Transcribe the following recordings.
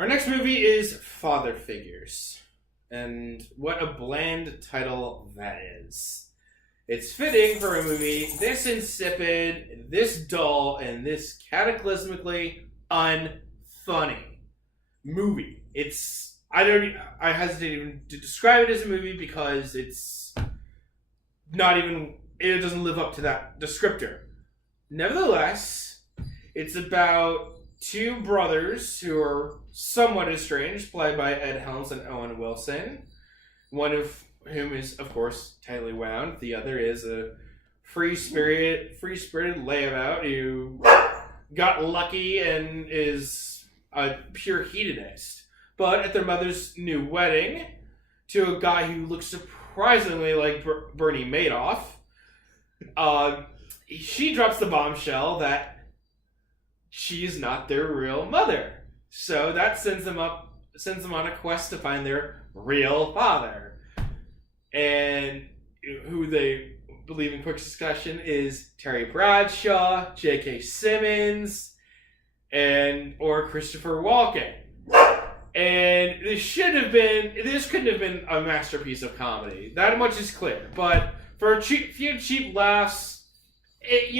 Our next movie is Father Figures. And what a bland title that is. It's fitting for a movie this insipid, this dull, and this cataclysmically unfunny movie. I hesitate even to describe it as a movie because it doesn't live up to that descriptor. Nevertheless, it's about two brothers who are somewhat estranged, played by Ed Helms and Owen Wilson. One of whom is, of course, tightly wound. The other is a free-spirited layabout who got lucky and is a pure hedonist. But at their mother's new wedding, to a guy who looks surprisingly like Bernie Madoff, she drops the bombshell that she is not their real mother. So that sends them on a quest to find their real father. And who they believe in quick succession is Terry Bradshaw, J.K. Simmons, or Christopher Walken. And this couldn't have been a masterpiece of comedy. That much is clear. But for a few cheap laughs, it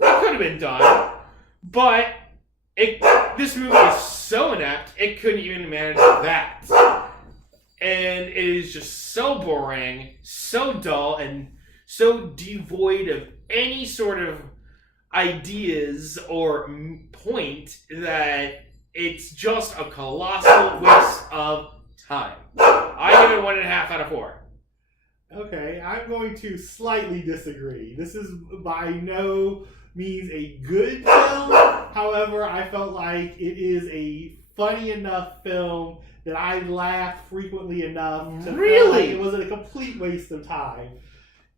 could have been done. But this movie is so inept, it couldn't even manage that. And it is just so boring, so dull, and so devoid of any sort of ideas or point that it's just a colossal waste of time. I give it 1.5 out of 4. Okay, I'm going to slightly disagree. This is by no means a good film. However, I felt like it is a funny enough film that I laughed frequently enough to feel like it wasn't a complete waste of time.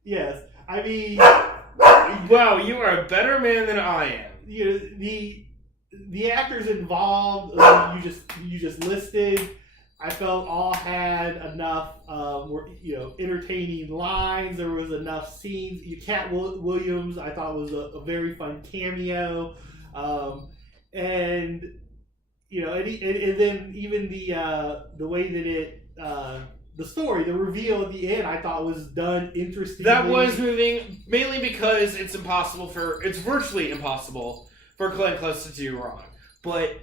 Yes, I mean, wow, you are a better man than I am. The actors involved, you just listed, I felt all had enough, entertaining lines. There was enough scenes. Cat Williams, I thought was a very fun cameo, and then even the way that the story, the reveal at the end, I thought was done interestingly. That was moving, mainly because it's virtually impossible for Glenn Close to do wrong. But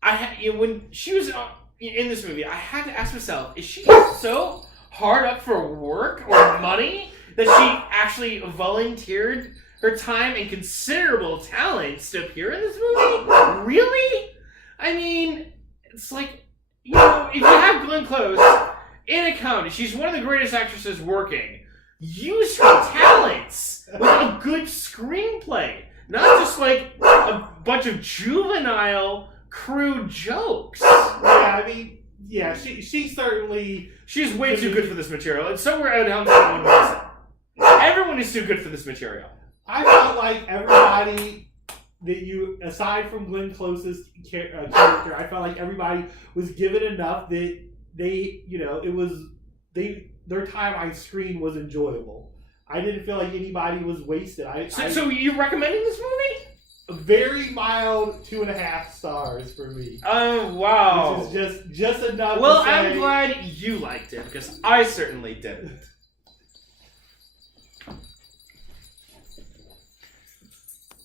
when she was in this movie, I had to ask myself, is she so hard up for work or money that she actually volunteered her time and considerable talents to appear in this movie? Really? I mean, it's like, if you have Glenn Close in a comedy, she's one of the greatest actresses working. Use her talents with a good screenplay. Not just like a bunch of juvenile, crude jokes. Yeah, I mean, she certainly... She's way too good for this material. And so were Ed Helms and Owen Wilson. Everyone is too good for this material. I felt like everybody that aside from Glenn Close's character, I felt like everybody was given enough that their time on screen was enjoyable. I didn't feel like anybody was wasted. So you're recommending this movie? A very mild 2.5 stars for me. Oh, wow. Which is just enough. Well, I'm glad you liked it, because I certainly didn't.